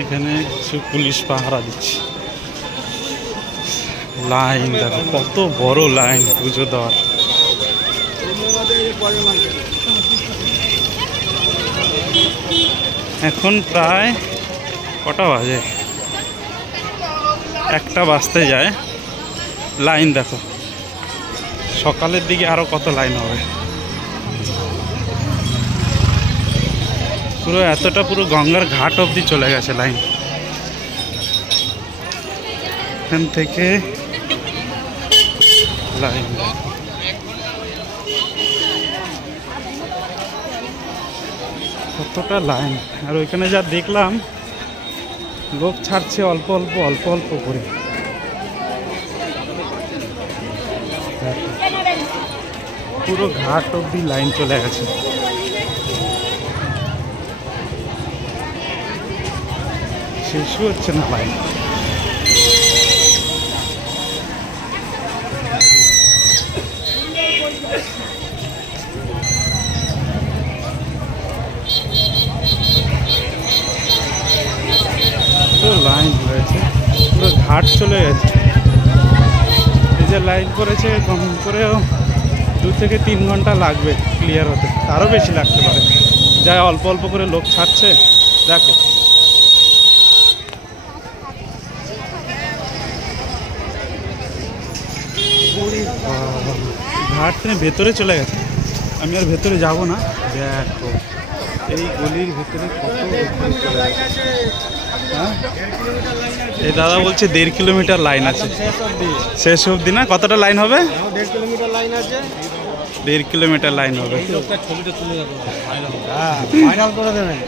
এখানে কিছু পুলিশ পাহারা দিচ্ছে। লাইন দেখো কত বড় লাইন পুজো দেওয়ার। এখন প্রায় কটা বাজে? 1টা বাজতে যায়। লাইন দেখো, সকালের দিকে আরো কত লাইন হবে। পুরো এতটা পুরো গঙ্গার ঘাট অবধি চলে গেছে লাইন। এখান থেকে লাইন কতটা লাইন। আর ওইখানে যা দেখলাম লোক ছাড়ছে অল্প অল্প অল্প অল্প করে। পুরো ঘাট অবধি লাইন চলে গেছে। শেষই হচ্ছে না লাইন। লাইন হয়েছে, পুরো ঘাট চলে গেছে। এই যে লাইন করেছে কম করেও 2 থেকে 3 ঘন্টা লাগবে ক্লিয়ার হতে, আরও বেশি লাগতে পারে। যা অল্প অল্প করে লোক ছাড়ছে দেখো। ঘাট থেকে ভেতরে চলে গেছে। আমি আর ভেতরে যাব না। দেখো এই গলির ভেতরে কত চলে গেছে। হ্যাঁ, এই দাদা বলছে 1.5 কিলোমিটার লাইন আছে শেষ অবধি। না, কতটা লাইন হবে? 1.5 কিলোমিটার লাইন আছে। 1.5 কিলোমিটার লাইন হবে। ছবিটা তুলে দেবো, ভাইরাল করে দেবেন।